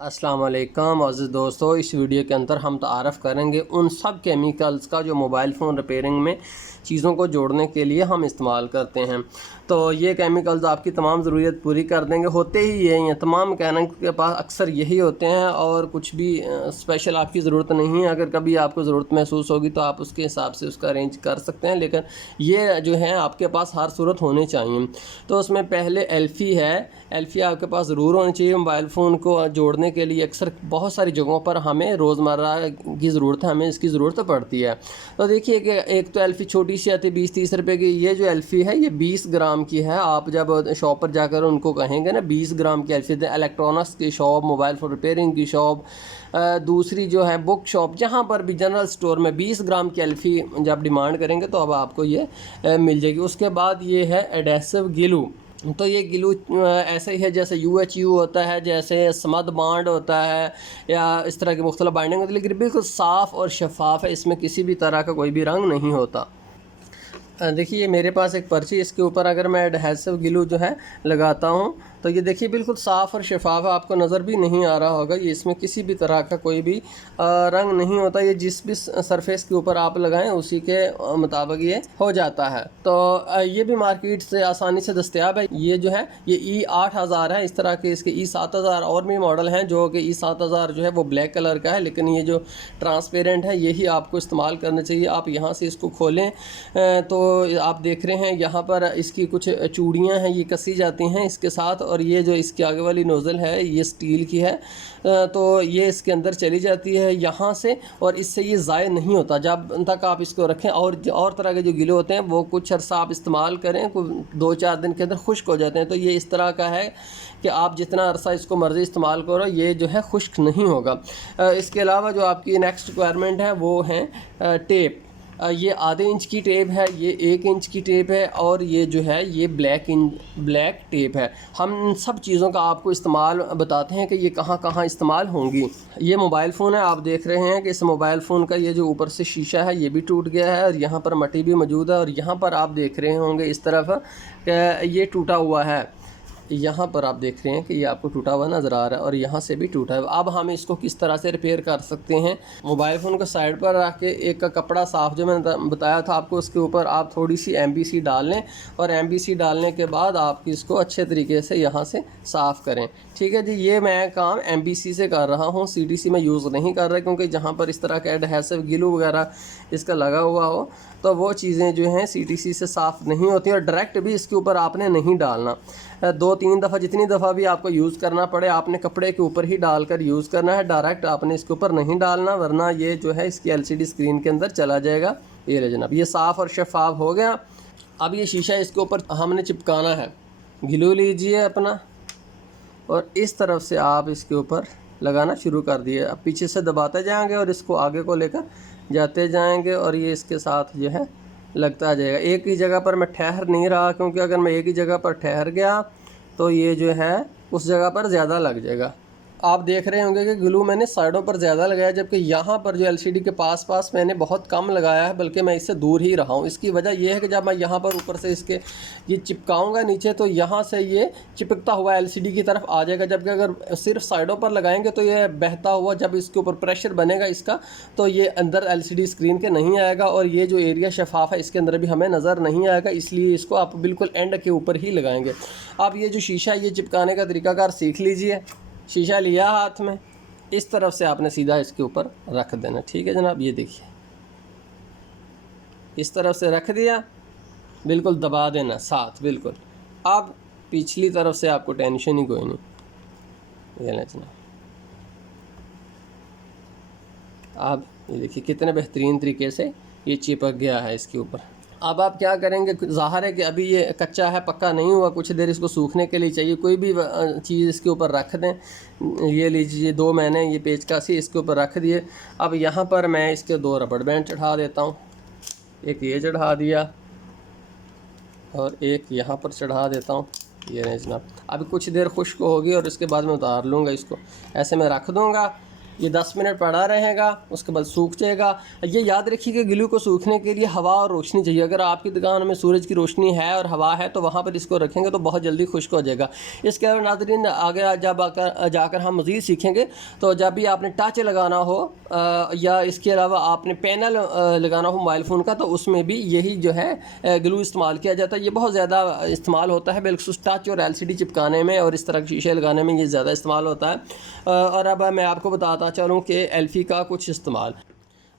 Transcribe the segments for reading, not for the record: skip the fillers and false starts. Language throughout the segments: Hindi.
अस्सलाम वालेकुम अज़ीज़ दोस्तों, इस वीडियो के अंदर हम तारफ़ करेंगे उन सब केमिकल्स का जो मोबाइल फ़ोन रिपेयरिंग में चीज़ों को जोड़ने के लिए हम इस्तेमाल करते हैं। तो ये केमिकल्स आपकी तमाम ज़रूरत पूरी कर देंगे। होते ही ये हैं, तमाम मैकेनिक के पास अक्सर यही होते हैं और कुछ भी स्पेशल आपकी ज़रूरत नहीं है। अगर कभी आपको ज़रूरत महसूस होगी तो आप उसके हिसाब से उसका अरेंज कर सकते हैं, लेकिन ये जो है आपके पास हर सूरत होने चाहिए। तो उसमें पहले एल्फ़ी है। एल्फ़ी आपके पास ज़रूर होनी चाहिए। मोबाइल फ़ोन को जोड़ने के लिए अक्सर बहुत सारी जगहों पर हमें रोज़मर्रा की ज़रूरत है, हमें इसकी ज़रूरत पड़ती है। तो देखिए कि एक तो एल्फ़ी छोटी सी आती है 20-30 रुपए की। ये जो एल्फ़ी है ये 20 ग्राम की है। आप जब शॉप पर जाकर उनको कहेंगे ना 20 ग्राम की एल्फ़ी दें, इलेक्ट्रॉनिक्स की शॉप, मोबाइल फ़ोन रिपेयरिंग की शॉप, दूसरी जो है बुक शॉप, जहाँ पर भी जनरल स्टोर में 20 ग्राम की एल्फ़ी जब डिमांड करेंगे तो अब आपको ये मिल जाएगी। उसके बाद ये है एडेसिव गिलू। तो ये गिलू ऐसे ही है जैसे UHU होता है, जैसे स्मद बांड होता है, या इस तरह की मुख्तलिफ बाइंडिंग होती है, लेकिन बिल्कुल साफ़ और शफाफ है। इसमें किसी भी तरह का कोई भी रंग नहीं होता। देखिए मेरे पास एक पर्ची, इसके ऊपर अगर मैं एडहेसिव गिलू जो है लगाता हूँ तो ये देखिए बिल्कुल साफ़ और शफाफ है, आपको नज़र भी नहीं आ रहा होगा। ये इसमें किसी भी तरह का कोई भी रंग नहीं होता। ये जिस भी सरफेस के ऊपर आप लगाएं उसी के मुताबिक ये हो जाता है। तो ये भी मार्केट से आसानी से दस्तयाब है। ये जो है ये E8000 है। इस तरह के इसके E7000 और भी मॉडल हैं, जो कि E7000 जो है वो ब्लैक कलर का है, लेकिन ये जो ट्रांसपेरेंट है यही आपको इस्तेमाल करना चाहिए। आप यहाँ से इसको खोलें तो आप देख रहे हैं यहाँ पर इसकी कुछ चूड़ियाँ हैं, ये कसी जाती हैं इसके साथ, और ये जो इसके आगे वाली नोज़ल है ये स्टील की है। तो ये इसके अंदर चली जाती है यहाँ से, और इससे ये ज़ाय नहीं होता जब तक आप इसको रखें। और तरह के जो गिले होते हैं वो कुछ अर्सा आप इस्तेमाल करें, 2-4 दिन के अंदर खुश्क हो जाते हैं। तो ये इस तरह का है कि आप जितना अरसा इसको मर्ज़ी इस्तेमाल करो ये जो है खुश्क नहीं होगा। इसके अलावा जो आपकी नेक्स्ट रिक्वायरमेंट है वो है टेप। ये आधे इंच की टेप है, ये 1 इंच की टेप है, और ये जो है ये ब्लैक टेप है। हम सब चीज़ों का आपको इस्तेमाल बताते हैं कि ये कहाँ कहाँ इस्तेमाल होंगी। ये मोबाइल फ़ोन है, आप देख रहे हैं कि इस मोबाइल फ़ोन का ये जो ऊपर से शीशा है ये भी टूट गया है, और यहाँ पर मट्टी भी मौजूद है, और यहाँ पर आप देख रहे होंगे इस तरफ कि ये टूटा हुआ है। यहाँ पर आप देख रहे हैं कि ये आपको टूटा हुआ नज़र आ रहा है, और यहाँ से भी टूटा है। अब हम इसको किस तरह से रिपेयर कर सकते हैं? मोबाइल फ़ोन को साइड पर रख के एक कपड़ा साफ़ जो मैंने बताया था आपको, उसके ऊपर आप थोड़ी सी MBC डाल लें, और MBC डालने के बाद आप इसको अच्छे तरीके से यहाँ से साफ़ करें। ठीक है जी, ये मैं काम MBC से कर रहा हूँ, CTC में यूज़ नहीं कर रहा, क्योंकि जहाँ पर इस तरह का एडहेसिव गिलू वगैरह इसका लगा हुआ हो तो वो चीज़ें जो हैं CTC से साफ़ नहीं होती, और डायरेक्ट भी इसके ऊपर आपने नहीं डालना। 2-3 दफ़ा, जितनी दफ़ा भी आपको यूज़ करना पड़े आपने कपड़े के ऊपर ही डालकर यूज़ करना है, डायरेक्ट आपने इसके ऊपर नहीं डालना, वरना ये जो है इसकी LCD स्क्रीन के अंदर चला जाएगा। ये ले जनाब, ये साफ़ और शफाफ हो गया। अब ये शीशा इसके ऊपर हमने चिपकाना है। गिलू लीजिए अपना, और इस तरफ से आप इसके ऊपर लगाना शुरू कर दिए। अब पीछे से दबाते जाएंगे और इसको आगे को लेकर जाते जाएंगे, और ये इसके साथ जो है लगता जाएगा। एक ही जगह पर मैं ठहर नहीं रहा, क्योंकि अगर मैं एक ही जगह पर ठहर गया तो ये जो है उस जगह पर ज़्यादा लग जाएगा। आप देख रहे होंगे कि ग्लू मैंने साइडों पर ज़्यादा लगाया, जबकि यहाँ पर जो LCD के पास मैंने बहुत कम लगाया है, बल्कि मैं इससे दूर ही रहा हूँ। इसकी वजह यह है कि जब मैं यहाँ पर ऊपर से इसके ये चिपकाऊंगा नीचे, तो यहाँ से ये चिपकता हुआ LCD की तरफ आ जाएगा, जबकि अगर सिर्फ साइडों पर लगाएंगे तो ये बहता हुआ जब इसके ऊपर प्रेशर बनेगा इसका, तो ये अंदर LCD स्क्रीन के नहीं आएगा, और ये जो एरिया शफाफ है इसके अंदर भी हमें नज़र नहीं आएगा। इसलिए इसको आप बिल्कुल एंड के ऊपर ही लगाएंगे। आप ये जो शीशा ये चिपकाने का तरीकाकार सीख लीजिए। शीशा लिया हाथ में, इस तरफ से आपने सीधा इसके ऊपर रख देना। ठीक है जनाब, ये देखिए इस तरफ से रख दिया, बिल्कुल दबा देना साथ बिल्कुल। अब पिछली तरफ से आपको टेंशन ही कोई नहीं। ये लें जनाब, अब ये देखिए कितने बेहतरीन तरीके से ये चिपक गया है इसके ऊपर। अब आप क्या करेंगे, ज़ाहिर है कि अभी ये कच्चा है, पक्का नहीं हुआ, कुछ देर इसको सूखने के लिए चाहिए। कोई भी चीज़ इसके ऊपर रख दें। ये लीजिए 2 मैंने ये पेचकसी इसके ऊपर रख दिए। अब यहाँ पर मैं इसके 2 रबड़ बैंड चढ़ा देता हूँ। एक ये चढ़ा दिया और एक यहाँ पर चढ़ा देता हूँ। ये नहीं जनाब, अभी कुछ देर खुश्क होगी और इसके बाद मैं उतार लूँगा इसको। ऐसे मैं रख दूँगा ये 10 मिनट पड़ा रहेगा, उसके बाद सूख जाएगा। ये याद रखिए कि ग्लू को सूखने के लिए हवा और रोशनी चाहिए। अगर आपकी दुकान में सूरज की रोशनी है और हवा है तो वहाँ पर इसको रखेंगे तो बहुत जल्दी खुश्क हो जाएगा। इसके अलावा नाज़रीन आगे जब जाकर हम मज़ीद सीखेंगे तो जब भी आपने टच लगाना हो या इसके अलावा आपने पैनल लगाना हो मोबाइल फ़ोन का, तो उसमें भी यही जो है ग्लू इस्तेमाल किया जाता है। ये बहुत ज़्यादा इस्तेमाल होता है बिलखुसूस टच और LCD चिपकाने में और इस तरह के शीशे लगाने में ये ज़्यादा इस्तेमाल होता है। और अब मैं आपको बताता चलूँ कि एल्फ़ी का कुछ इस्तेमाल।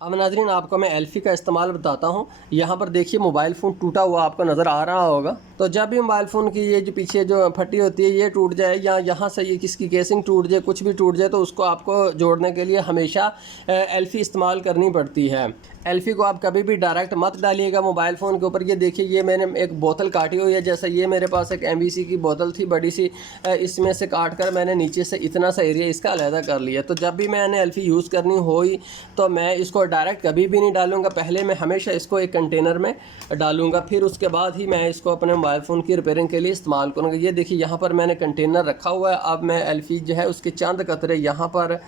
अब नाज़रीन आपको मैं एल्फ़ी का इस्तेमाल बताता हूँ। यहाँ पर देखिए मोबाइल फ़ोन टूटा हुआ आपको नज़र आ रहा होगा। तो जब भी मोबाइल फ़ोन की ये जो पीछे जो फटी होती है ये टूट जाए या यहाँ से ये किसकी केसिंग टूट जाए, कुछ भी टूट जाए, तो उसको आपको जोड़ने के लिए हमेशा एल्फ़ी इस्तेमाल करनी पड़ती है। एल्फ़ी को आप कभी भी डायरेक्ट मत डालिएगा मोबाइल फ़ोन के ऊपर। ये देखिए ये मैंने एक बोतल काटी हुई है, जैसे ये मेरे पास एक MVC की बोतल थी बड़ी सी, इसमें से काट कर मैंने नीचे से इतना सा एरिया इसका अलहदा कर लिया। तो जब भी मैंने एल्फ़ी यूज़ करनी होई तो मैं इसको डायरेक्ट कभी भी नहीं डालूँगा। पहले मैं हमेशा इसको एक कंटेनर में डालूँगा, फिर उसके बाद ही मैं इसको अपने मोबाइल फ़ोन की रिपेयरिंग के लिए इस्तेमाल करूँगा। ये देखिए यहाँ पर मैंने कंटेनर रखा हुआ है। अब मैं एल्फ़ी जो है उसके चंद कतरे यहाँ पर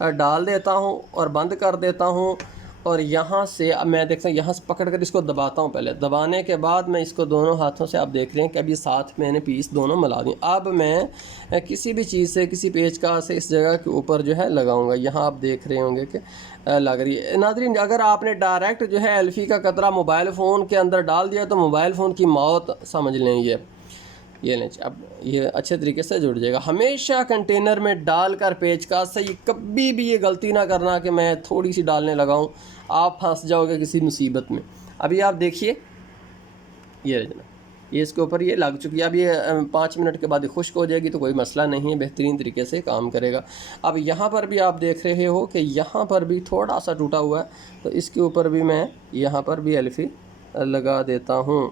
डाल देता हूँ और बंद कर देता हूँ। और यहाँ से अब मैं देखता हूँ यहाँ से पकड़ कर इसको दबाता हूँ। पहले दबाने के बाद मैं इसको दोनों हाथों से, आप देख रहे हैं कि अभी साथ मैंने पीस दोनों मिला दी। अब मैं किसी भी चीज़ से, किसी पेचकस से इस जगह के ऊपर जो है लगाऊंगा। यहाँ आप देख रहे होंगे कि लग रही है। नाज़रीन अगर आपने डायरेक्ट जो है एल्फ़ी का कतरा मोबाइल फ़ोन के अंदर डाल दिया तो मोबाइल फ़ोन की मौत समझ लें। ये लें, अब ये अच्छे तरीके से जुड़ जाएगा। हमेशा कंटेनर में डालकर पेचकस से, ये कभी भी ये गलती ना करना कि मैं थोड़ी सी डालने लगाऊं, आप फंस जाओगे किसी मुसीबत में। अभी आप देखिए ये जना, ये इसके ऊपर ये लग चुकी है। अब ये 5 मिनट के बाद खुश्क हो जाएगी तो कोई मसला नहीं है, बेहतरीन तरीके से काम करेगा। अब यहाँ पर भी आप देख रहे हो कि यहाँ पर भी थोड़ा सा टूटा हुआ है, तो इसके ऊपर भी मैं यहाँ पर भी एल्फ़ी लगा देता हूँ।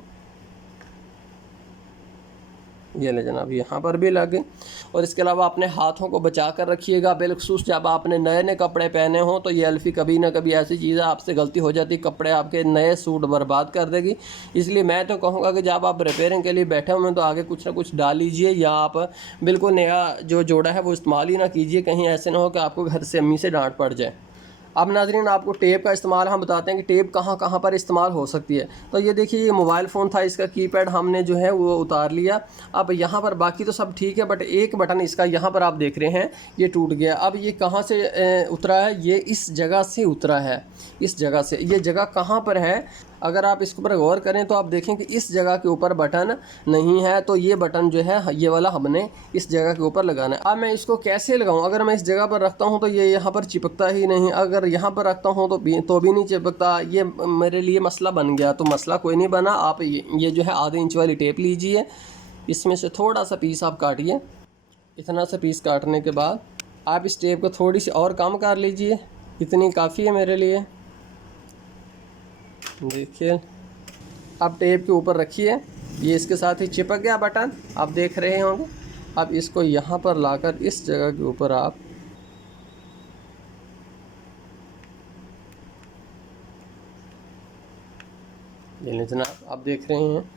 ये ले जनाब यहाँ पर भी लगे। और इसके अलावा अपने हाथों को बचा कर रखिएगा। बिलखुसूस जब आपने नए नए कपड़े पहने हों तो ये एल्फ़ी कभी ना कभी ऐसी चीज़ है, आपसे गलती हो जाती, कपड़े आपके नए सूट बर्बाद कर देगी। इसलिए मैं तो कहूँगा कि जब आप रिपेयरिंग के लिए बैठे हुए हैं तो आगे कुछ ना कुछ डाल लीजिए, या आप बिल्कुल नया जो जोड़ा है वो इस्तेमाल ही ना कीजिए। कहीं ऐसे ना हो कि आपको घर से अम्मी से डांट पड़ जाए। अब नाज़रीन आपको टेप का इस्तेमाल हम बताते हैं कि टेप कहाँ कहाँ पर इस्तेमाल हो सकती है। तो ये देखिए ये मोबाइल फ़ोन था, इसका कीपैड हमने जो है वो उतार लिया। अब यहाँ पर बाकी तो सब ठीक है, बट एक बटन इसका यहाँ पर आप देख रहे हैं ये टूट गया। अब ये कहाँ से उतरा है? ये इस जगह से उतरा है, इस जगह से। ये जगह कहाँ पर है? अगर आप इसके ऊपर गौर करें तो आप देखें कि इस जगह के ऊपर बटन नहीं है, तो ये बटन जो है ये वाला हमने इस जगह के ऊपर लगाना है। अब मैं इसको कैसे लगाऊं? अगर मैं इस जगह पर रखता हूं तो ये यहाँ पर चिपकता ही नहीं, अगर यहाँ पर रखता हूं तो भी नहीं चिपकता। ये मेरे लिए मसला बन गया। तो मसला कोई नहीं बना। आप ये जो है आधे इंच वाली टेप लीजिए, इसमें से थोड़ा सा पीस आप काटिए। इतना सा पीस काटने के बाद आप इस टेप को थोड़ी सी और कम कर लीजिए, इतनी काफ़ी है मेरे लिए। देखिए अब टेप के ऊपर रखिए, ये इसके साथ ही चिपक गया बटन, आप देख रहे होंगे। अब इसको यहाँ पर लाकर इस जगह के ऊपर आप ये जनाब आप देख रहे हैं।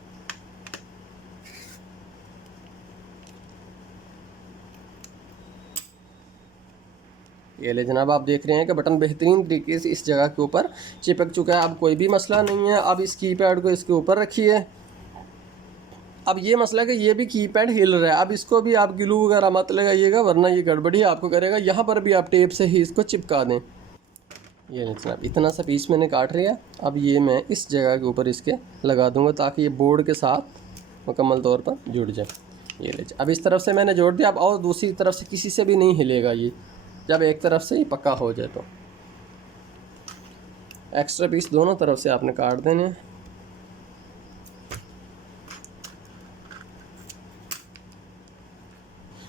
ये ले जनाब आप देख रहे हैं कि बटन बेहतरीन तरीके से इस जगह के ऊपर चिपक चुका है। अब कोई भी मसला नहीं है। अब इस कीपैड को इसके ऊपर रखिए। अब ये मसला कि ये भी कीपैड हिल रहा है। अब इसको भी आप ग्लू वगैरह मत लगाइएगा, वरना ये गड़बड़ी आपको करेगा। यहाँ पर भी आप टेप से ही इसको चिपका दें। ये जनाब इतना सा पीस मैंने काट लिया। अब ये मैं इस जगह के ऊपर इसके लगा दूँगा ताकि ये बोर्ड के साथ मुकम्मल तौर पर जुड़ जाए। ये ले अब इस तरफ से मैंने जोड़ दिया। अब और दूसरी तरफ से किसी से भी नहीं हिलेगा ये, जब एक तरफ से ही पक्का हो जाए तो। एक्स्ट्रा पीस दोनों तरफ से आपने काट देने हैं।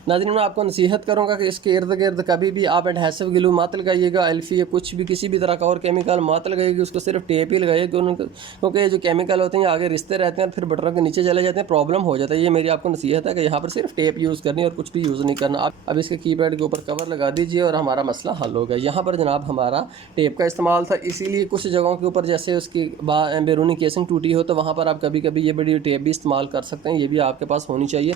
नाज़रीन मैं आपको नसीहत करूंगा कि इसके इर्द गिर्द कभी भी आप एडहेसिव ग्लू मत लगाइएगा। एल्फ़ी या कुछ भी किसी भी तरह का और केमिकल मत लगाइएगा। उसको सिर्फ टेप ही लगाइए, क्योंकि ये जो केमिकल होते हैं आगे रिश्ते रहते हैं, फिर बटनों के नीचे चले जाते हैं, प्रॉब्लम हो जाता है। ये मेरी आपको नसीहत है कि यहाँ पर सिर्फ टेप यूज़ करनी है और कुछ भी यूज़ नहीं करना। आप अब इसके कीपैड के ऊपर कवर लगा दीजिए और हमारा मसला हल हो गया। यहाँ पर जनाब हमारा टेप का इस्तेमाल था, इसीलिए कुछ जगहों के ऊपर जैसे उसकी बैरूनी केसिंग टूटी हो तो वहाँ पर आप कभी कभी ये बड़ी टेप भी इस्तेमाल कर सकते हैं। ये भी आपके पास होनी चाहिए।